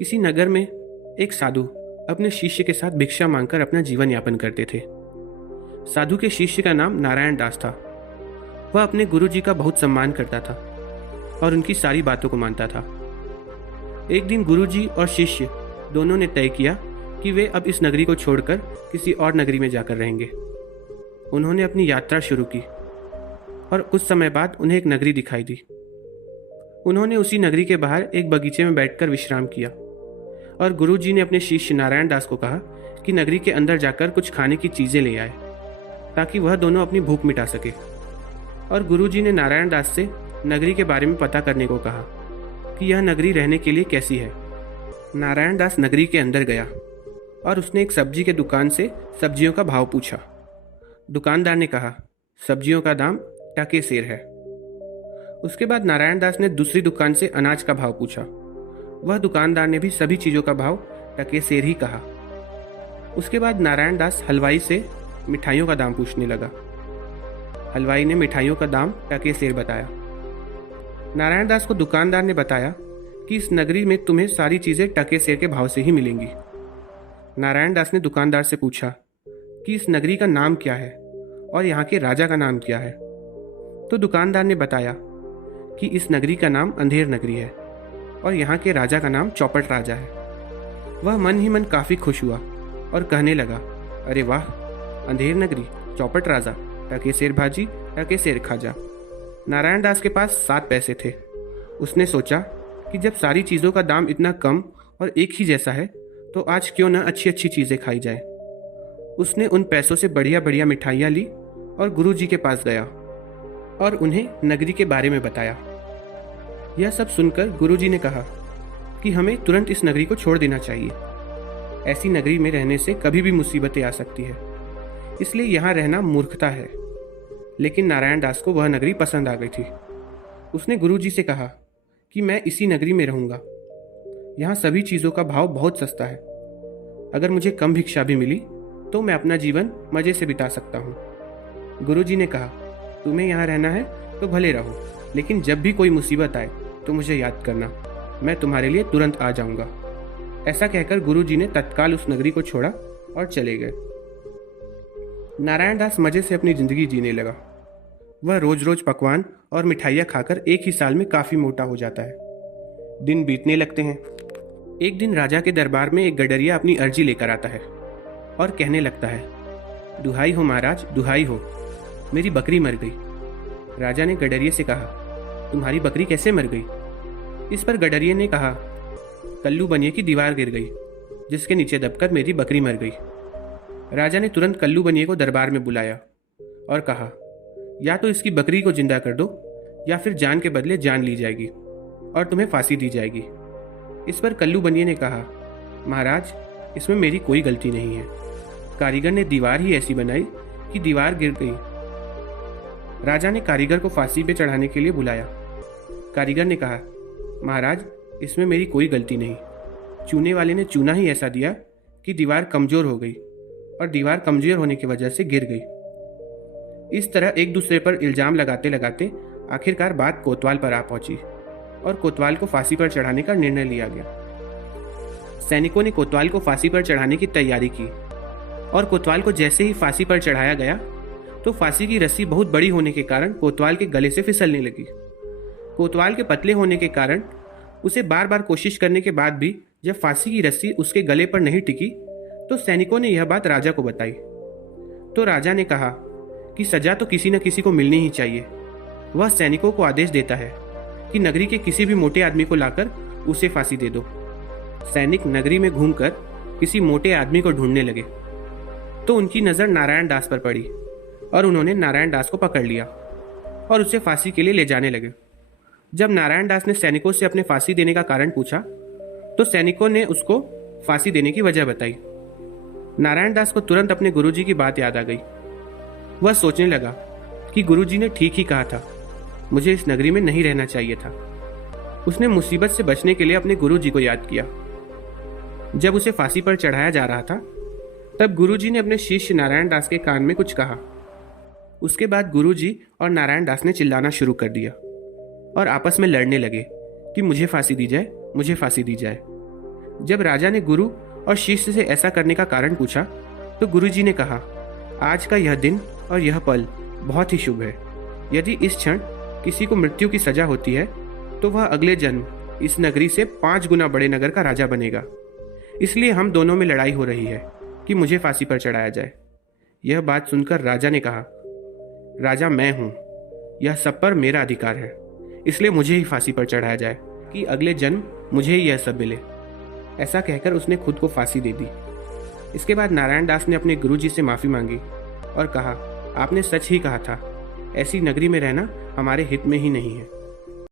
किसी नगर में एक साधु अपने शिष्य के साथ भिक्षा मांगकर अपना जीवन यापन करते थे। साधु के शिष्य का नाम नारायण दास था। वह अपने गुरु जी का बहुत सम्मान करता था और उनकी सारी बातों को मानता था। एक दिन गुरु जी और शिष्य दोनों ने तय किया कि वे अब इस नगरी को छोड़कर किसी और नगरी में जाकर रहेंगे। उन्होंने अपनी यात्रा शुरू की और कुछ समय बाद उन्हें एक नगरी दिखाई दी। उन्होंने उसी नगरी के बाहर एक बगीचे में बैठकर विश्राम किया और गुरु जी ने अपने शिष्य नारायण दास को कहा कि नगरी के अंदर जाकर कुछ खाने की चीज़ें ले आए ताकि वह दोनों अपनी भूख मिटा सके। और गुरु जी ने नारायण दास से नगरी के बारे में पता करने को कहा कि यह नगरी रहने के लिए कैसी है। नारायण दास नगरी के अंदर गया और उसने एक सब्जी के दुकान से सब्जियों का भाव पूछा। दुकानदार ने कहा, सब्जियों का दाम टके सेर है। उसके बाद नारायण दास ने दूसरी दुकान से अनाज का भाव पूछा। वह दुकानदार ने भी सभी चीज़ों का भाव टके सेर ही कहा। उसके बाद नारायण दास हलवाई से मिठाइयों का दाम पूछने लगा। हलवाई ने मिठाइयों का दाम टके सेर बताया। नारायण दास को दुकानदार ने बताया कि इस नगरी में तुम्हें सारी चीज़ें टके सेर के भाव से ही मिलेंगी। नारायण दास ने दुकानदार से पूछा कि इस नगरी का नाम क्या है और यहाँ के राजा का नाम क्या है। तो दुकानदार ने बताया कि इस नगरी का नाम अंधेर नगरी है और यहाँ के राजा का नाम चौपट राजा है। वह मन ही मन काफ़ी खुश हुआ और कहने लगा, अरे वाह, अंधेर नगरी, चौपट राजा, टके सेर भाजी, टके सेर खाजा। नारायण दास के पास 7 पैसे थे। उसने सोचा कि जब सारी चीज़ों का दाम इतना कम और एक ही जैसा है तो आज क्यों न अच्छी अच्छी चीज़ें खाई जाए। उसने उन पैसों से बढ़िया बढ़िया मिठाइयाँ ली और गुरु जी के पास गया और उन्हें नगरी के बारे में बताया। यह सब सुनकर गुरु जी ने कहा कि हमें तुरंत इस नगरी को छोड़ देना चाहिए। ऐसी नगरी में रहने से कभी भी मुसीबतें आ सकती है, इसलिए यहाँ रहना मूर्खता है। लेकिन नारायण दास को वह नगरी पसंद आ गई थी। उसने गुरु जी से कहा कि मैं इसी नगरी में रहूँगा। यहाँ सभी चीज़ों का भाव बहुत सस्ता है। अगर मुझे कम भिक्षा भी मिली तो मैं अपना जीवन मज़े से बिता सकता हूँ। गुरु जी ने कहा, तुम्हें यहाँ रहना है तो भले रहो, लेकिन जब भी कोई मुसीबत आए तो मुझे याद करना, मैं तुम्हारे लिए तुरंत आ जाऊँगा। ऐसा कहकर गुरु जी ने तत्काल उस नगरी को छोड़ा और चले गए। नारायण दास मज़े से अपनी ज़िंदगी जीने लगा। वह रोज़ रोज़ पकवान और मिठाइयाँ खाकर एक ही साल में काफ़ी मोटा हो जाता है। दिन बीतने लगते हैं। एक दिन राजा के दरबार में एक गडरिया अपनी अर्जी लेकर आता है और कहने लगता है, दुहाई हो महाराज, दुहाई हो, मेरी बकरी मर गई। राजा ने गडरिये से कहा, तुम्हारी बकरी कैसे मर गई? इस पर गडरिये ने कहा, कल्लू बनिए की दीवार गिर गई, जिसके नीचे दबकर मेरी बकरी मर गई। राजा ने तुरंत कल्लू बनिए को दरबार में बुलाया और कहा, या तो इसकी बकरी को जिंदा कर दो या फिर जान के बदले जान ली जाएगी और तुम्हें फांसी दी जाएगी। इस पर कल्लू बनिए ने कहा, महाराज, इसमें मेरी कोई गलती नहीं है। कारीगर ने दीवार ही ऐसी बनाई कि दीवार गिर गई। राजा ने कारीगर को फांसी पे चढ़ाने के लिए बुलाया। कारीगर ने कहा, महाराज, इसमें मेरी कोई गलती नहीं। चूने वाले ने चूना ही ऐसा दिया कि दीवार कमज़ोर हो गई और दीवार कमज़ोर होने की वजह से गिर गई। इस तरह एक दूसरे पर इल्ज़ाम लगाते लगाते आखिरकार बात कोतवाल पर आ पहुंची और कोतवाल को फांसी पर चढ़ाने का निर्णय लिया गया। सैनिकों ने कोतवाल को फांसी पर चढ़ाने की तैयारी की और कोतवाल को जैसे ही फांसी पर चढ़ाया गया तो फांसी की रस्सी बहुत बड़ी होने के कारण कोतवाल के गले से फिसलने लगी। कोतवाल के पतले होने के कारण उसे बार बार कोशिश करने के बाद भी जब फांसी की रस्सी उसके गले पर नहीं टिकी तो सैनिकों ने यह बात राजा को बताई। तो राजा ने कहा कि सजा तो किसी न किसी को मिलनी ही चाहिए। वह सैनिकों को आदेश देता है कि नगरी के किसी भी मोटे आदमी को लाकर उसे फांसी दे दो। सैनिक नगरी में घूमकर किसी मोटे आदमी को ढूंढने लगे तो उनकी नज़र नारायण दास पर पड़ी और उन्होंने नारायण दास को पकड़ लिया और उसे फांसी के लिए ले जाने लगे। जब नारायण दास ने सैनिकों से अपने फांसी देने का कारण पूछा तो सैनिकों ने उसको फांसी देने की वजह बताई। नारायण दास को तुरंत अपने गुरुजी की बात याद आ गई। वह सोचने लगा कि गुरुजी ने ठीक ही कहा था, मुझे इस नगरी में नहीं रहना चाहिए था। उसने मुसीबत से बचने के लिए अपने गुरुजी को याद किया। जब उसे फांसी पर चढ़ाया जा रहा था तब गुरुजी ने अपने शिष्य नारायण दास के कान में कुछ कहा। उसके बाद गुरुजी और नारायण दास ने चिल्लाना शुरू कर दिया और आपस में लड़ने लगे कि मुझे फांसी दी जाए, मुझे फांसी दी जाए। जब राजा ने गुरु और शिष्य से ऐसा करने का कारण पूछा तो गुरुजी ने कहा, आज का यह दिन और यह पल बहुत ही शुभ है। यदि इस क्षण किसी को मृत्यु की सजा होती है तो वह अगले जन्म इस नगरी से 5 गुना बड़े नगर का राजा बनेगा। इसलिए हम दोनों में लड़ाई हो रही है कि मुझे फांसी पर चढ़ाया जाए। यह बात सुनकर राजा ने कहा, राजा मैं हूँ, यह सब पर मेरा अधिकार है, इसलिए मुझे ही फांसी पर चढ़ाया जाए कि अगले जन्म मुझे ही यह सब मिले। ऐसा कहकर उसने खुद को फांसी दे दी। इसके बाद नारायण दास ने अपने गुरुजी से माफ़ी मांगी और कहा, आपने सच ही कहा था, ऐसी नगरी में रहना हमारे हित में ही नहीं है।